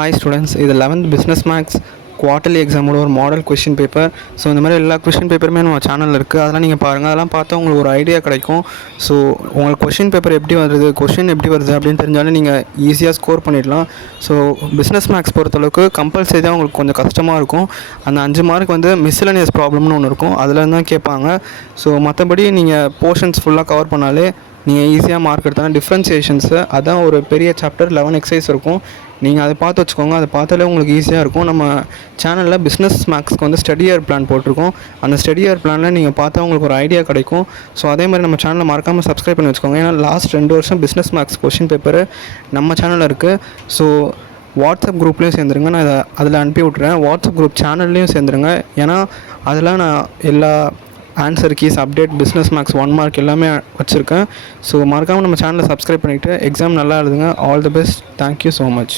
Hi students, இது 11th business maths quarterly எக்ஸாமோட ஒரு model question paper. So இந்த மாதிரி எல்லா கொஷின் பேப்பருமே நம்ம சேனலில் இருக்குது. அதெல்லாம் நீங்கள் பாருங்கள். அதெல்லாம் பார்த்தா உங்களுக்கு ஒரு ஐடியா கிடைக்கும். ஸோ உங்களுக்கு கொஷின் பேப்பர் எப்படி வருது, கொஷின் எப்படி வருது அப்படின்னு தெரிஞ்சாலும் நீங்கள் ஈஸியாக ஸ்கோர் பண்ணிடலாம். ஸோ பிஸ்னஸ் மேக்ஸ் பொறுத்தளவுக்கு கம்பல்சரி தான் உங்களுக்கு கொஞ்சம் கஷ்டமாக இருக்கும். அந்த 5 மார்க் வந்து மிஸ்லனியஸ் ப்ராப்ளம்னு ஒன்று இருக்கும், அதில் தான் கேட்பாங்க. ஸோ மற்றபடி நீங்கள் போர்ஷன்ஸ் ஃபுல்லாக கவர் பண்ணாலே நீங்கள் ஈஸியாக மார்க் எடுத்தாலும் டிஃப்ரென்சியேஷன்ஸு அதான் ஒரு பெரிய சாப்டர் 11 எக்ஸசைஸ் இருக்கும். நீங்கள் அதை பார்த்து வச்சுக்கோங்க. அதை பார்த்தாலே உங்களுக்கு ஈஸியாக இருக்கும். நம்ம சேனலில் பிஸ்னஸ் மேக்ஸ்க்கு வந்து ஸ்டடி இயர் பிளான் போட்டிருக்கோம். அந்த ஸ்டடி இயர் பிளானில் நீங்கள் பார்த்தா உங்களுக்கு ஒரு ஐடியா கிடைக்கும். ஸோ அதே மாதிரி நம்ம சேனலை மறக்காமல் சப்ஸ்கிரைப் பண்ணி வச்சுக்கோங்க. ஏன்னா லாஸ்ட் 2 வருஷம் பிஸ்னஸ் மேக்ஸ் கொஷின் பேப்பர் நம்ம சேனலில் இருக்குது. ஸோ வாட்ஸ்அப் குரூப்லேயும் சேர்ந்துருங்க. நான் அதில் அனுப்பி விட்றேன். வாட்ஸ்அப் குரூப் சேனல்லையும் சேர்ந்துருங்க. ஏன்னா அதெல்லாம் நான் எல்லா answer keys update business maths 1 mark எல்லாமே வச்சுருக்கேன். ஸோ மறக்காமல் நம்ம சேனலை சப்ஸ்கிரைப் பண்ணிவிட்டு எக்ஸாம் நல்லா எழுதுங்க. All the best. Thank you so much.